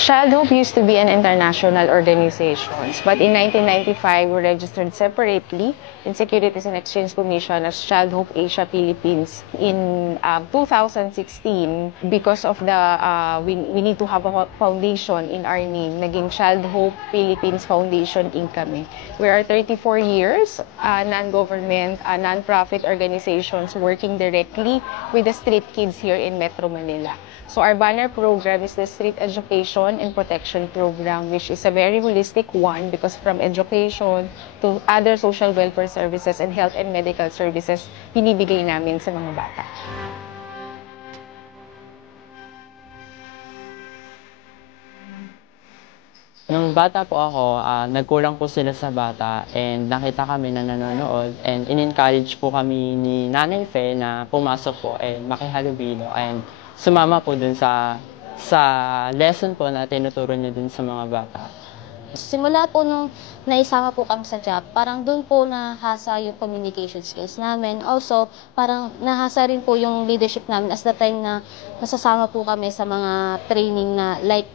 Child Hope used to be an international organization, but in 1995, we registered separately in Securities and Exchange Commission as Child Hope Asia Philippines. In 2016, because of the we need to have a foundation in our name, naging Child Hope Philippines Foundation Inc. kami. We are 34 years non-government, non-profit organizations working directly with the street kids here in Metro Manila. So our banner program is the Street Education and Protection Program, which is a very holistic one because from education to other social welfare services and health and medical services, binibigay namin sa mga bata. Nung bata po ako, nagkulang po sila sa bata and nakita kami na nanonood and in-encourage po kami ni Nanay Fe na pumasok po and makihalubilo and sumama po dun sa lesson po na tinuturo niya dun sa mga bata. Simula po nung naisama po kami sa job, parang dun po nahasa yung communication skills namin. Also, parang nahasa rin po yung leadership namin as the time na nasasama po kami sa mga training na like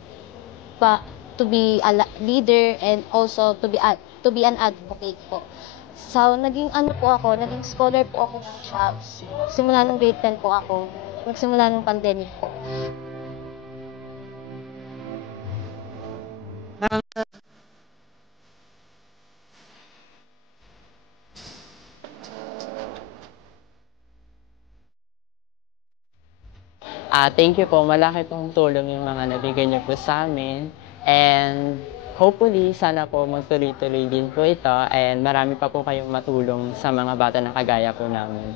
to be a leader and also to be an advocate po. So, naging naging scholar po ako ng jobs. Simula nung grade 10 po ako, nagsimula nung pandemic po. Thank you po. Malaki pong tulong yung mga nabigay niyo po sa amin. And hopefully, sana po magtuloy-tuloy din po ito. And marami pa po kayong matulong sa mga bata na kagaya po namin.